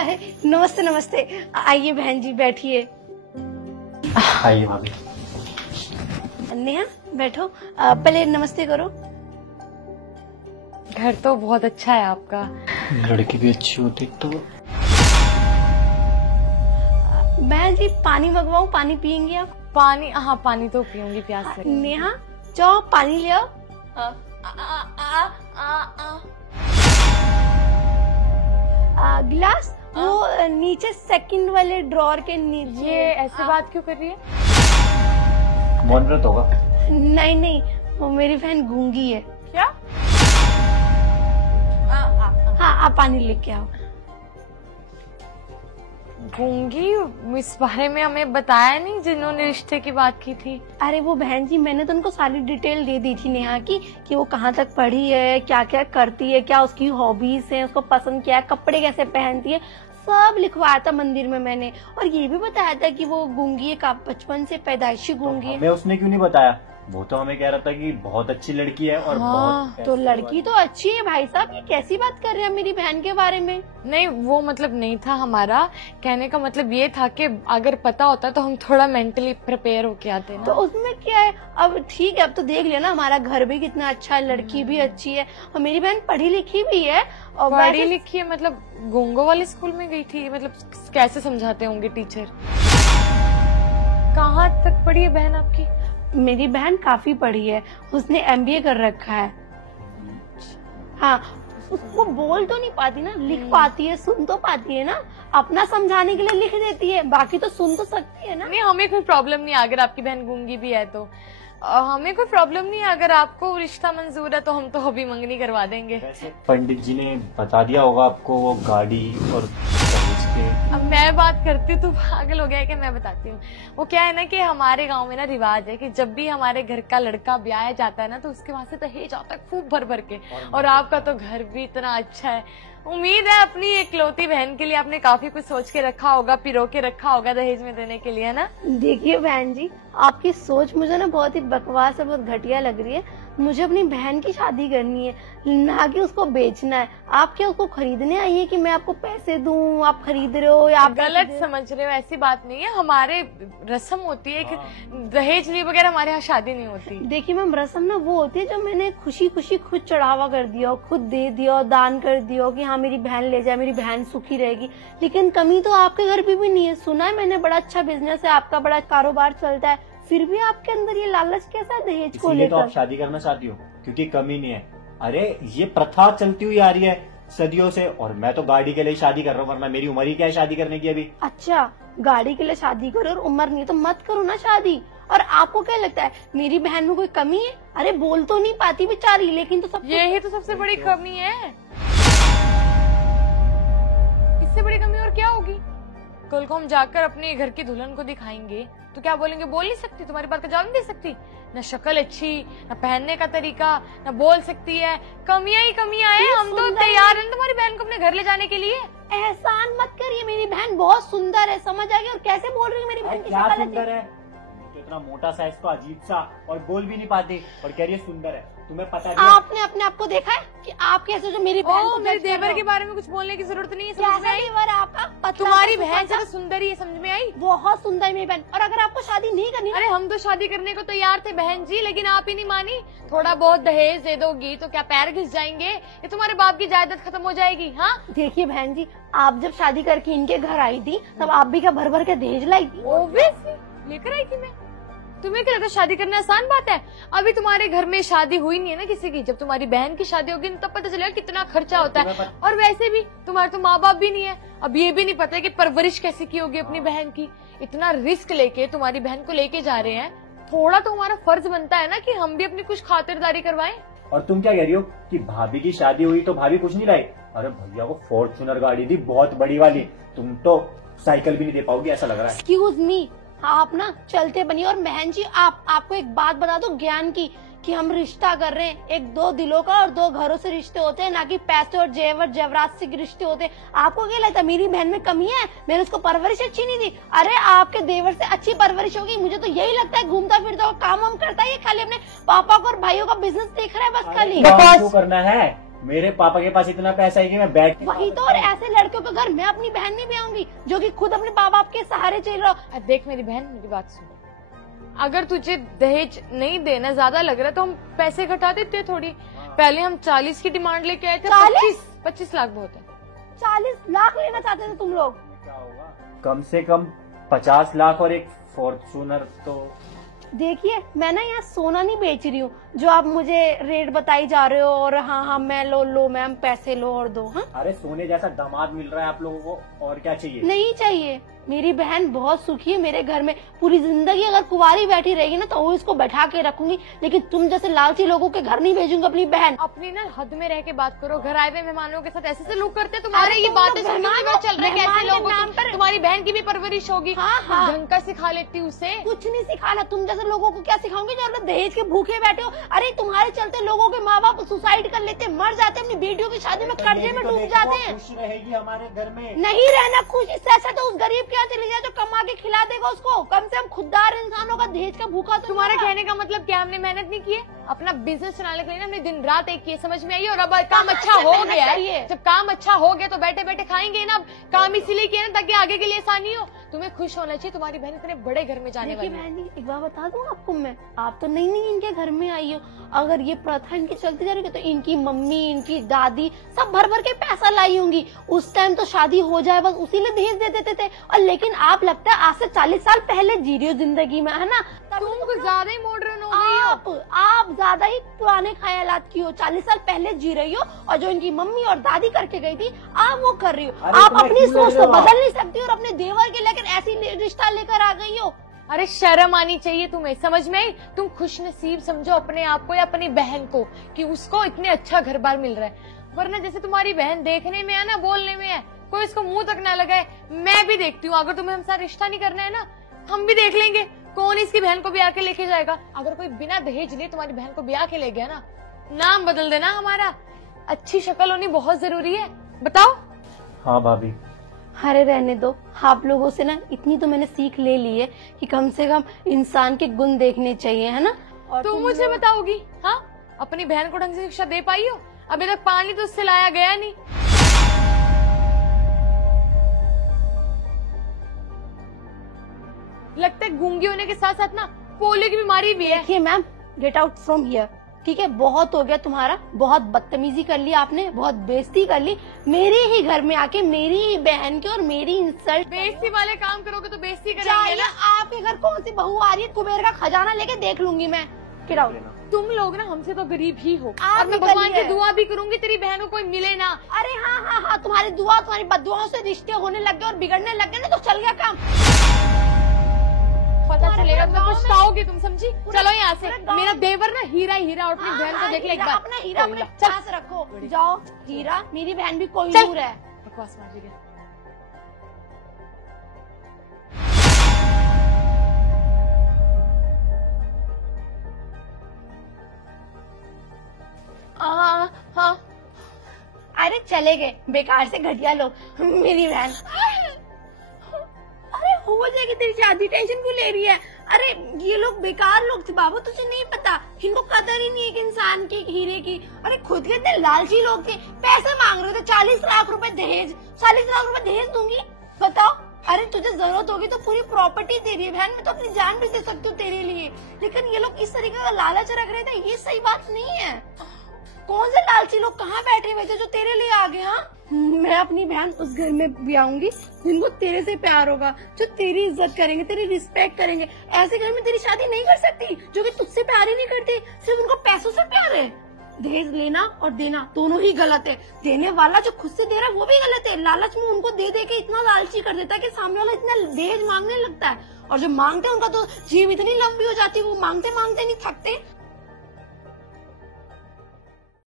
नमस्ते नमस्ते। आइए बहन जी बैठिए। आइए भाभी। नेहा बैठो, पहले नमस्ते करो। घर तो बहुत अच्छा है आपका। लड़की भी अच्छी होती तो। बहन जी पानी मंगवाऊं, पानी पियेंगे आप? पानी? हाँ पानी तो पीऊंगी, प्यास लगी। नेहा जाओ पानी ले आओ। गिलास वो नीचे सेकंड वाले ड्रॉर के नीचे। ये ऐसे बात क्यों कर रही है? मौन व्रत होगा? नहीं नहीं, वो मेरी बहन गूंगी है। क्या? हाँ आप पानी लेके आओ। गूंगी? इस बारे में हमें बताया नहीं जिन्होंने रिश्ते की बात की थी। अरे वो बहन जी मैंने तो उनको सारी डिटेल दे दी थी नेहा की कि वो कहाँ तक पढ़ी है, क्या क्या करती है, क्या उसकी हॉबीज है, उसको पसंद क्या है, कपड़े कैसे पहनती है, सब लिखवाया था मंदिर में मैंने। और ये भी बताया था कि वो गूंगी है, का बचपन से पैदाइशी गूंगी है। हमें उसने क्यों नहीं बताया? वो तो हमें कह रहा था कि बहुत अच्छी लड़की है और बहुत तो लड़की तो अच्छी है भाई साहब, ये कैसी बात कर रहे हैं मेरी बहन के बारे में? नहीं वो मतलब नहीं था हमारा कहने का मतलब ये था कि अगर पता होता तो हम थोड़ा मेंटली प्रिपेयर होके आते ना। तो उसमें क्या है, अब ठीक है, अब तो देख लिया ना, हमारा घर भी कितना अच्छा है, लड़की भी अच्छी है और मेरी बहन पढ़ी लिखी भी है। और पढ़ी लिखी है मतलब गूंगो वाले स्कूल में गई थी? मतलब कैसे समझाते होंगे टीचर? कहाँ तक पढ़ी है बहन आपकी? मेरी बहन काफी पढ़ी है, उसने MBA कर रखा है। हाँ उसको बोल तो नहीं पाती ना, लिख पाती है, सुन तो पाती है ना, अपना समझाने के लिए लिख देती है, बाकी तो सुन तो सकती है ना। नहीं हमें कोई प्रॉब्लम नहीं, अगर आपकी बहन गूंगी भी है तो हमें कोई प्रॉब्लम नहीं है। अगर आपको रिश्ता मंजूर है तो हम तो अभी मंगनी करवा देंगे। पंडित जी ने बता दिया होगा आपको वो गाड़ी और अब मैं बात करती हूँ, तू पागल हो गया है कि मैं बताती हूँ। वो क्या है ना कि हमारे गांव में ना रिवाज है कि जब भी हमारे घर का लड़का ब्याह जाता है ना तो उसके वहां से दहेज आता है खूब भर भर के। और आपका तो घर भी इतना अच्छा है, उम्मीद है अपनी इकलौती बहन के लिए आपने काफी कुछ सोच के रखा होगा, पिरो के रखा होगा दहेज में देने के लिए, है ना? देखिए बहन जी आपकी सोच मुझे ना बहुत ही बकवास और बहुत घटिया लग रही है। मुझे अपनी बहन की शादी करनी है, ना कि उसको बेचना है। आप क्या उसको खरीदने आई है कि मैं आपको पैसे दूं, आप खरीद रहे हो या आप गलत समझ रहे हो? ऐसी बात नहीं है, हमारे रस्म होती है कि दहेज लिए वगैरह हमारे यहाँ शादी नहीं होती। देखिए मैम रस्म ना वो होती है जो मैंने खुशी खुशी खुद चढ़ावा कर दिया, खुद दे दिया, दान कर दिया कि हाँ मेरी बहन ले जाए, मेरी बहन सुखी रहेगी। लेकिन कमी तो आपके घर पे भी नहीं है। सुना है मैंने बड़ा अच्छा बिजनेस है आपका, बड़ा कारोबार चलता है, फिर भी आपके अंदर ये लालच कैसा है दहेज को लेकर? तो आप शादी करना चाहती हो क्योंकि कमी नहीं है। अरे ये प्रथा चलती हुई आ रही है सदियों से, और मैं तो गाड़ी के लिए शादी कर रहा हूँ, वरना मेरी उम्र ही क्या है शादी करने की अभी। अच्छा गाड़ी के लिए शादी करो और उम्र नहीं तो मत करो ना शादी। और आपको क्या लगता है मेरी बहन में कोई कमी है? अरे बोल तो नहीं पाती बेचारी, लेकिन तो सब यही तो सबसे बड़ी कमी है। इससे बड़ी कमी और क्या होगी? कल को हम जाकर अपने घर की दुल्हन को दिखाएंगे तो क्या बोलेंगे? बोल नहीं सकती, तुम्हारी बात का जवाब नहीं दे सकती, न शक्ल अच्छी, न पहनने का तरीका, न बोल सकती है, कमियां ही कमियां हैं। हम तो तैयार हैं तुम्हारी बहन को अपने घर ले जाने के लिए। एहसान मत करिए, मेरी बहन बहुत सुंदर है, समझ आ गई? और कैसे बोल रही है मेरी बहन की क्या शक्ल सुंदर है? तो इतना मोटा सा इसको अजीब सा, और बोल भी नहीं पाती और कह रही है सुंदर है। तुम्हें पता है आपने अपने आप को देखा है कि आप कैसे जो मेरी बहन को मेरे देवर के बारे में कुछ बोलने की जरूरत नहीं है, समझ में आई? आपका तुम्हारी बहन से तो सुंदर ही है, समझ में आई? बहुत सुंदर है मेरी बहन। और अगर आपको शादी नहीं करनी, अरे हम तो शादी करने को तैयार थे बहन जी, लेकिन आप ही नहीं मानी। थोड़ा बहुत दहेज दे दोगी तो क्या पैर घिस जाएंगे? ये तुम्हारे बाप की जायदाद खत्म हो जाएगी। हाँ देखिए बहन जी आप जब शादी करके इनके घर आई थी तब आप भी क्या भर भर के दहेज लाई थी? ओब्वियसली लेकर आई थी मैं। तुम्हें क्या लगता है शादी करना आसान बात है? अभी तुम्हारे घर में शादी हुई नहीं है ना किसी की। जब तुम्हारी बहन की शादी होगी तब पता चलेगा कितना खर्चा होता है। और वैसे भी तुम्हारे तो माँ बाप भी नहीं है, अब ये भी नहीं पता है कि परवरिश कैसे की होगी अपनी बहन की। इतना रिस्क लेके तुम्हारी बहन को लेके जा रहे हैं, थोड़ा तो हमारा फर्ज बनता है ना कि हम भी अपनी कुछ खातिरदारी करवाएं। और तुम क्या कह रही हो कि भाभी की शादी हुई तो भाभी कुछ नहीं लाई? अरे भैया वो फॉर्च्यूनर गाड़ी थी बहुत बड़ी वाली, तुम तो साइकिल भी नहीं दे पाओगी ऐसा लग रहा है। एक्सक्यूज मी, आप ना चलते बनिए। और बहन जी आपको एक बात बता दो ज्ञान की, कि हम रिश्ता कर रहे हैं, एक दो दिलों का और दो घरों से रिश्ते होते हैं, ना कि पैसे और जेवर जेवरात से रिश्ते होते हैं। आपको क्या लगता है मेरी बहन में कमी है? मैंने उसको परवरिश अच्छी नहीं दी? अरे आपके देवर से अच्छी परवरिश होगी। मुझे तो यही लगता है घूमता फिरता काम हम करता है, ये खाली अपने पापा को और भाइयों का बिजनेस देख रहा है बस खाली। क्यों करना है? मेरे पापा के पास इतना पैसा है कि मैं बैठ वही तो, और ऐसे लड़कियों के घर मैं अपनी बहन नहीं ब्याऊंगी जो कि खुद अपने माँ बाप के सहारे चल रहा हो। देख मेरी बहन, मेरी बात सुन, अगर तुझे दहेज नहीं देना ज्यादा लग रहा है तो हम पैसे घटा देते थोड़ी। पहले हम 40 की डिमांड लेके आए थे, 25 लाख बहुत है। 40 लाख लेना चाहते थे तुम लोग? क्या होगा, कम से कम 50 लाख और एक फॉर्च्यूनर। तो देखिए, मैं ना यहाँ सोना नहीं बेच रही हूँ जो आप मुझे रेट बताई जा रहे हो, और हाँ मैं लो मैम पैसे लो और दो। हाँ, अरे सोने जैसा दामाद मिल रहा है आप लोगों को, और क्या चाहिए? नहीं चाहिए। मेरी बहन बहुत सुखी है मेरे घर में, पूरी जिंदगी अगर कुंवारी बैठी रहेगी ना तो वो इसको बैठा के रखूंगी, लेकिन तुम जैसे लालची लोगों के घर नहीं भेजूंगी अपनी बहन। अपनी ना हद में रह के बात करो। घर आए हुए मेहमानों के साथ ऐसे से लोग करते तुम्हारे, अरे ये तुम बातें लोग सुन के मेहमान पता चल रहा है मेहमान कैसे के लोग नाम पर। तुम्हारी बहन की भी परवरिश होगी। हाँ। ढंग का सिखा लेती उसे। कुछ नहीं सिखाना, तुम जैसे लोगों को क्या सिखाओगे जो अपने दहेज के भूखे बैठे हो। अरे तुम्हारे चलते लोगों के माँ बाप सुसाइड कर लेते, मर जाते, अपनी बेटियों की शादी में कर्जे में डूब जाते हैं। खुश रहेगी हमारे घर में। नहीं रहना खुश, इससे अच्छा तो उस गरीब के यहाँ चली जाए जो कमा के खिला देगा उसको। कम से कम खुददार इंसानों का दहेज का भूखा तो तुम्हारे कहने का मतलब क्या, हमने मेहनत नहीं की है? अपना बिजनेस चलाने के लिए ना हमने दिन रात एक किए, समझ में आई? और अब काम अच्छा हो गया है, जब काम अच्छा हो गया तो बैठे बैठे खाएंगे ना। काम इसीलिए किया ना ताकि आगे के लिए आसानी हो। तुम्हें खुश होना चाहिए, तुम्हारी बहन इतने बड़े घर में जाने वाली है। बहन एक बात बता दूं आपको मैं, आप तो नहीं इनके घर में आई हो। अगर ये प्रथा इनकी चलती जा रही है तो इनकी मम्मी, इनकी दादी सब भर भर के पैसा लाई होंगी। उस टाइम तो शादी हो जाए बस उसी में दहेज दे देते थे। और लेकिन आप लगता है आज से 40 साल पहले जी रही हो जिंदगी में, है ना? तुम कुछ ज्यादा ही मॉडर्न हो गई हो। आप ज्यादा ही पुराने ख्यालात की हो, 40 साल पहले जी रही हो, और जो इनकी मम्मी और दादी करके गई थी आप वो कर रही हो। आप अपनी सोच तो बदल नहीं सकती और अपने देवर के लेकर ऐसी रिश्ता लेकर आ गई हो। अरे शर्म आनी चाहिए तुम्हें, समझ में आई? तुम खुश नसीब समझो अपने आप को या अपनी बहन को कि उसको इतने अच्छा घर बार मिल रहा है। वरना जैसे तुम्हारी बहन देखने में है ना, बोलने में है, कोई इसको मुंह तक ना लगाए। मैं भी देखती हूँ, अगर तुम्हें हमसे रिश्ता नहीं करना है ना हम भी देख लेंगे कौन इसकी बहन को ब्याह के लेके जाएगा। अगर कोई बिना दहेज लिए तुम्हारी बहन को ब्याह के ले गया ना, नाम बदल देना हमारा। अच्छी शक्ल होनी बहुत जरूरी है, बताओ। हाँ भाभी। अरे रहने दो, आप लोगों से ना इतनी तो मैंने सीख ले ली है कि कम से कम इंसान के गुण देखने चाहिए, है ना? और तुम मुझे बताओगी? हाँ, अपनी बहन को ढंग से शिक्षा दे पाई हो? अभी तक पानी तो उससे लाया गया नहीं। लगता है गूंगी होने के साथ साथ ना पोलियो की बीमारी भी है। देखिए ma'am, get out from here, ठीक है? बहुत हो गया तुम्हारा, बहुत बदतमीजी कर ली आपने, बहुत बेइज्जती कर ली मेरे ही घर में आके, मेरी ही बहन की और मेरी इंसल्ट। बेइज्जती वाले काम करोगे तो बेइज्जती करेंगे ना। आपके घर कौन सी बहू आ रही है? कुबेर का खजाना लेके देख लूंगी मैं। Get out. तुम लोग ना हमसे तो गरीब ही हो, आप और मैं भी भगवान गरीब की है। दुआ भी करूंगी तेरी बहन को कोई मिले ना। अरे हाँ, तुम्हारी दुआ तुम्हारी बददुआओं से रिश्ते होने लग गए और बिगड़ने लग गए ना, तो चल गया काम। पता चलेगा तो पछताओगी तुम, समझी? चलो यहाँ से। मेरा देवर ना हीरा हीरा, और अपनी बहन को देख ले एक बार। अपना हीरा अपने पास रखो, जाओ। हीरा मेरी बहन भी कोई चल। दूर है। बकवास मार रही है। हाँ, अरे चले गए बेकार से घटिया लोग। मेरी बहन, अरे हो जाएगी तेरी शादी, टेंशन क्यों ले रही है? अरे ये लोग बेकार लोग थे बाबू, तुझे नहीं पता, इनको कदर ही नहीं है इंसान की, हीरे की। अरे खुद के इतने लालची लोग थे, पैसे मांग रहे थे 40 लाख रुपए दहेज। 40 लाख रुपए दहेज दूंगी, बताओ? अरे तुझे जरूरत होगी तो पूरी प्रॉपर्टी तेरी है बहन, मैं तो अपनी जान भी दे सकती हूँ तेरे लिए। लेकिन ये लोग इस तरीके का लालच रख रहे थे, ये सही बात नहीं है। कौन से लालची लोग कहाँ बैठे हुए थे जो तेरे लिए आ गए? हाँ, मैं अपनी बहन उस घर में भी आऊंगी जिनको तेरे से प्यार होगा, जो तेरी इज्जत करेंगे, तेरी रिस्पेक्ट करेंगे। ऐसे घर में तेरी शादी नहीं कर सकती जो कि तुझसे प्यार ही नहीं करती, सिर्फ उनको पैसों से प्यार है। दहेज लेना और देना दोनों ही गलत है। देने वाला जो खुद से दे रहा है वो भी गलत है। लालच में उनको दे दे के इतना लालची कर देता है कि सामने वाला इतना दहेज मांगने लगता है, और जो मांगते हैं उनका तो जीव इतनी लंबी हो जाती है, वो मांगते मांगते नहीं थकते।